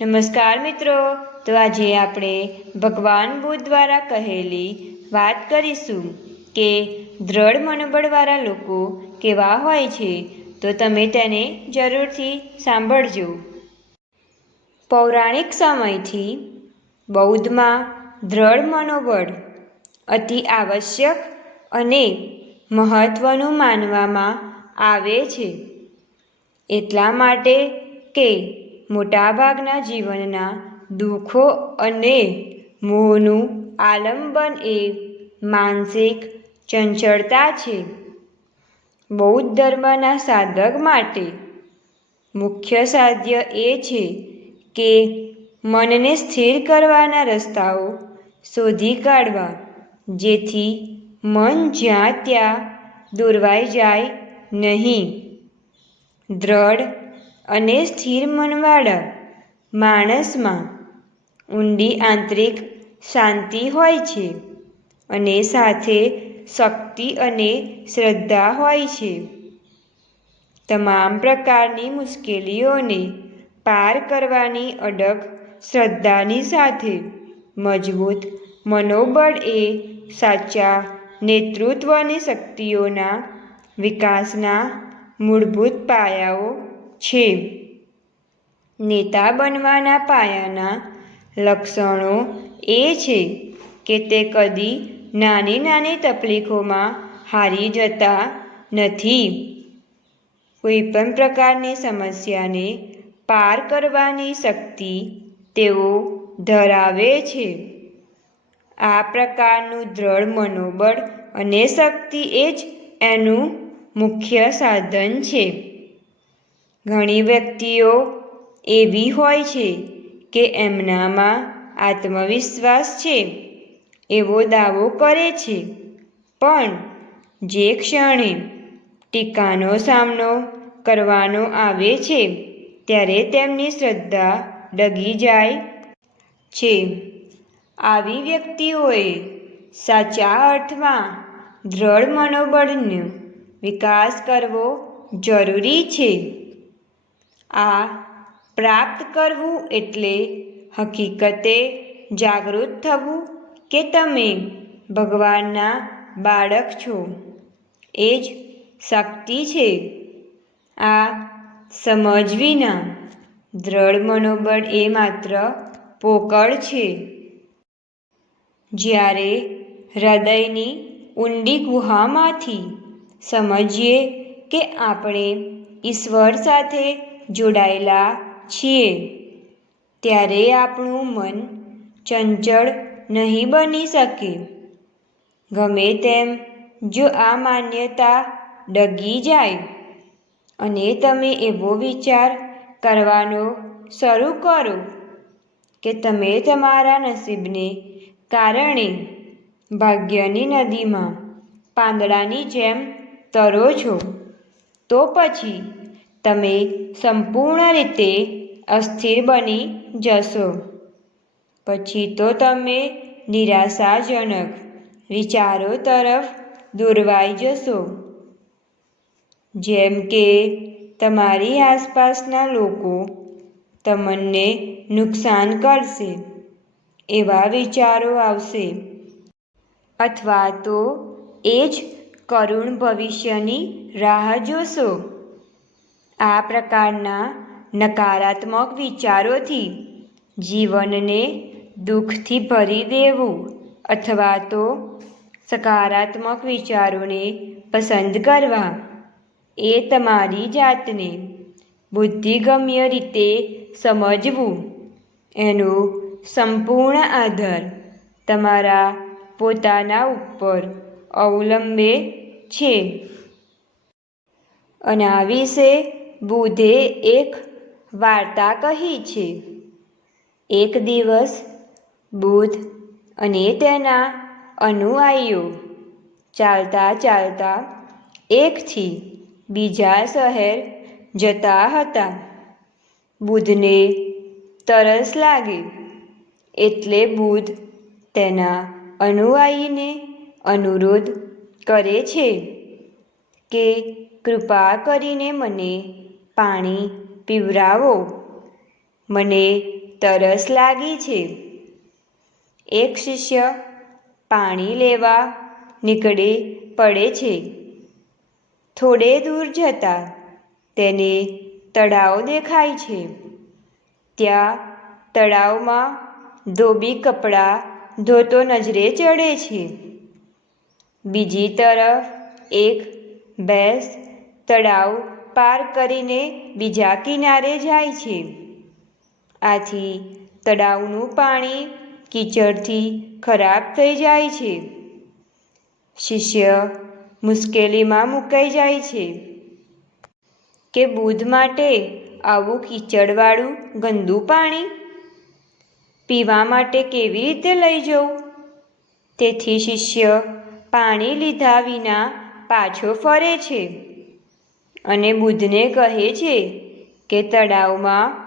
નમસ્કાર મિત્રો, તો આજે આપણે ભગવાન બુદ્ધ દ્વારા કહેલી વાત કરીશું કે દ્રઢ મનોબળવાળા લોકો કેવા હોય છે, તો તમે તેને જરૂરથી સાંભળજો. પૌરાણિક સમયથી બૌદ્ધમાં દ્રઢ મનોબળ અતિ આવશ્યક અને મહત્વનું માનવામાં આવે છે. એટલા માટે કે મોટાભાગના જીવનના દુઃખો અને મોહનું આલંબન એ માનસિક ચંચળતા છે. બૌદ્ધ ધર્મના સાધક માટે મુખ્ય સાધ્ય એ છે કે મનને સ્થિર કરવાના રસ્તાઓ શોધી કાઢવા, જેથી મન જ્યાં ત્યાં દોરવાઈ જાય નહીં. દ્રઢ અને સ્થિર મનવાળા માણસમાં ઊંડી આંતરિક શાંતિ હોય છે અને સાથે શક્તિ અને શ્રદ્ધા હોય છે. તમામ પ્રકારની મુશ્કેલીઓને પાર કરવાની અડગ શ્રદ્ધાની સાથે મજબૂત મનોબળ એ સાચા નેતૃત્વની શક્તિઓના વિકાસના મૂળભૂત પાયાઓ છે. નેતા બનવાના પાયાના લક્ષણો એ છે કે તે કદી નાની નાની તકલીફોમાં હારી જતા નથી. કોઈપણ પ્રકારની સમસ્યાને પાર કરવાની શક્તિ તેઓ ધરાવે છે. આ પ્રકારનું દ્રઢ મનોબળ અને શક્તિ એ જ એનું મુખ્ય સાધન છે. ઘણી વ્યક્તિઓ એવી હોય છે કે એમનામાં આત્મવિશ્વાસ છે એવો દાવો કરે છે, પણ જે ક્ષણે ટીકાનો સામનો કરવાનો આવે છે ત્યારે તેમની શ્રદ્ધા ડગી જાય છે. આવી વ્યક્તિઓએ સાચા અર્થમાં દ્રઢ મનોબળનો વિકાસ કરવો જરૂરી છે. આ પ્રાપ્ત કરવું એટલે હકીકતે જાગૃત થવું કે તમે ભગવાનના બાળક છો, એ જ શક્તિ છે. આ સમજ વિના દ્રઢ મનોબળ એ માત્ર પોકળ છે. જ્યારે હૃદયની ઊંડી ગુહામાંથી સમજીએ કે આપણે ઈશ્વર સાથે જોડાયેલા છીએ, ત્યારે આપણું મન ચંચળ નહીં બની શકે. ગમે તેમ જો આ માન્યતા ડગી જાય અને તમે એવો વિચાર કરવાનો શરૂ કરો કે તમે તમારા નસીબને કારણે ભાગ્યની નદીમાં પાંદડાની જેમ તરો છો, તો પછી તમે સંપૂર્ણ રીતે અસ્થિર બની જશો. પછી તો તમે નિરાશાજનક વિચારો તરફ દોરવાઈ જશો. જેમ કે તમારી આસપાસના લોકો તમને નુકસાન કરશે એવા વિચારો આવશે, અથવા તો એ જ કરુણ ભવિષ્યની રાહ જોશો. આ પ્રકારના નકારાત્મક વિચારોથી જીવનને દુઃખથી ભરી દેવું અથવા તો સકારાત્મક વિચારોને પસંદ કરવા એ તમારી જાતને બુદ્ધિગમ્ય રીતે સમજવું, એનો સંપૂર્ણ આધાર તમારા પોતાના ઉપર અવલંબે છે. અને આ વિશે બુદ્ધે એક વાર્તા કહી છે. એક દિવસ બુદ્ધ અને તેના અનુયાયીઓ ચાલતા ચાલતા એકથી બીજા શહેર જતા હતા. બુદ્ધને તરસ લાગી એટલે બુદ્ધ તેના અનુયાયીને અનુરોધ કરે છે કે કૃપા કરીને મને પાણી પીવડાવો. મને તરસ લાગી છે. એક શિષ્ય પાણી લેવા નીકળી પડે છે. થોડે દૂર જતાં તેને તળાવ દેખાય છે. ત્યાં તળાવમાં ધોબી કપડાં ધોતો નજરે ચડે છે. બીજી તરફ એક ભેંસ તળાવ પાર કરીને બીજા કિનારે જાય છે. આથી તળાવનું પાણી કીચડથી ખરાબ થઈ જાય છે. શિષ્ય મુશ્કેલીમાં મુકાઈ જાય છે કે બુદ્ધ માટે આવું કીચડવાળું ગંદુ પાણી પીવા માટે કેવી રીતે લઈ જવું? તેથી શિષ્ય પાણી લીધા વિના પાછો ફરે છે અને બુદ્ધને કહે છે કે તળાવમાં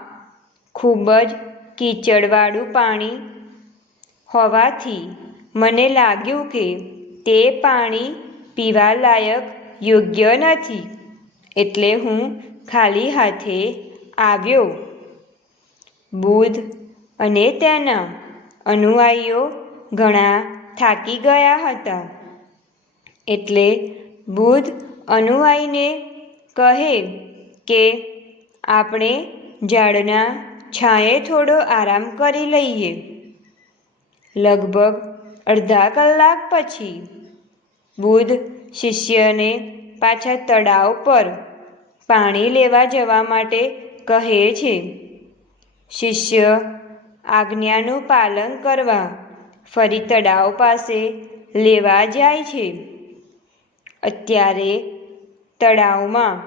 ખૂબ જ કીચડવાળું પાણી હોવાથી મને લાગ્યું કે તે પાણી પીવા લાયક યોગ્ય નથી, એટલે હું ખાલી હાથે આવ્યો. બુદ્ધ અને તેના અનુયાયીઓ ઘણા થાકી ગયા હતા, એટલે બુદ્ધ અનુયાયીને કહે કે આપણે ઝાડના છાંયે થોડો આરામ કરી લઈએ. લગભગ અડધા કલાક પછી બુદ્ધ શિષ્યને પાછા તળાવ પર પાણી લેવા જવા માટે કહે છે. શિષ્ય આજ્ઞાનું પાલન કરવા ફરી તળાવ પાસે લેવા જાય છે. અત્યારે તળાવમાં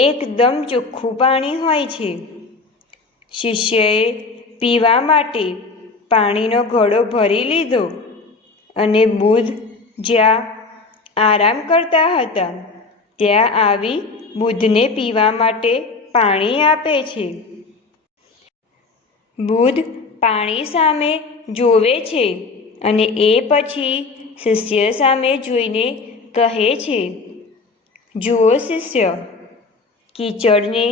એકદમ ચોખ્ખું પાણી હોય છે. શિષ્યએ પીવા માટે પાણીનો ઘડો ભરી લીધો અને બુદ્ધ જ્યાં આરામ કરતા હતા ત્યાં આવી બુદ્ધને પીવા માટે પાણી આપે છે. બુદ્ધ પાણી સામે જોવે છે અને એ પછી શિષ્ય સામે જોઈને કહે છે, જુઓ શિષ્ય, કીચડને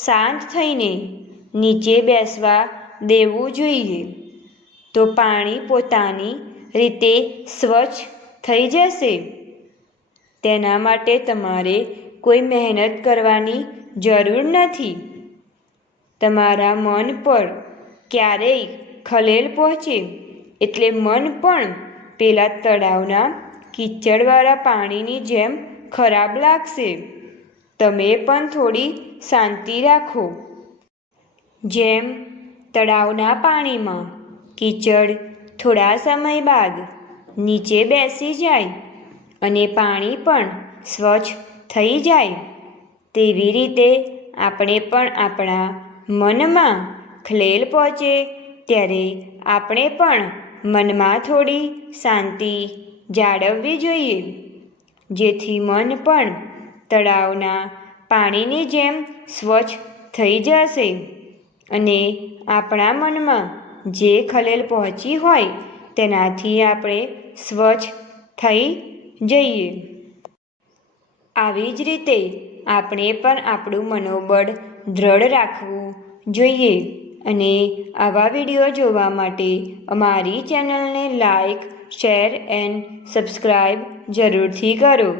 શાંત થઈને નીચે બેસવા દેવું જોઈએ, તો પાણી પોતાની રીતે સ્વચ્છ થઈ જશે. તેના માટે તમારે કોઈ મહેનત કરવાની જરૂર નથી. તમારા મન પર ક્યારેય ખલેલ પહોંચે એટલે મન પણ પેલા તળાવના કીચડવાળા પાણીની જેમ ખરાબ લાગશે. તમે પણ થોડી શાંતિ રાખો. જેમ તળાવના પાણીમાં કીચડ થોડા સમય બાદ નીચે બેસી જાય અને પાણી પણ સ્વચ્છ થઈ જાય, તેવી રીતે આપણે પણ આપણા મનમાં ખલેલ પહોંચે ત્યારે આપણે પણ મનમાં થોડી શાંતિ જાળવવી જોઈએ, જેથી મન પણ તળાવના પાણીની જેમ સ્વચ્છ થઈ જશે અને આપણા મનમાં જે ખલેલ પહોંચી હોય તેનાથી આપણે સ્વચ્છ થઈ જઈએ. આવી જ રીતે આપણે પણ આપણું મનોબળ દ્રઢ રાખવું જોઈએ અને આવા વિડીયો જોવા માટે અમારી ચેનલને લાઈક, શેર એન્ડ સબસ્ક્રાઈબ જરૂરથી કરો.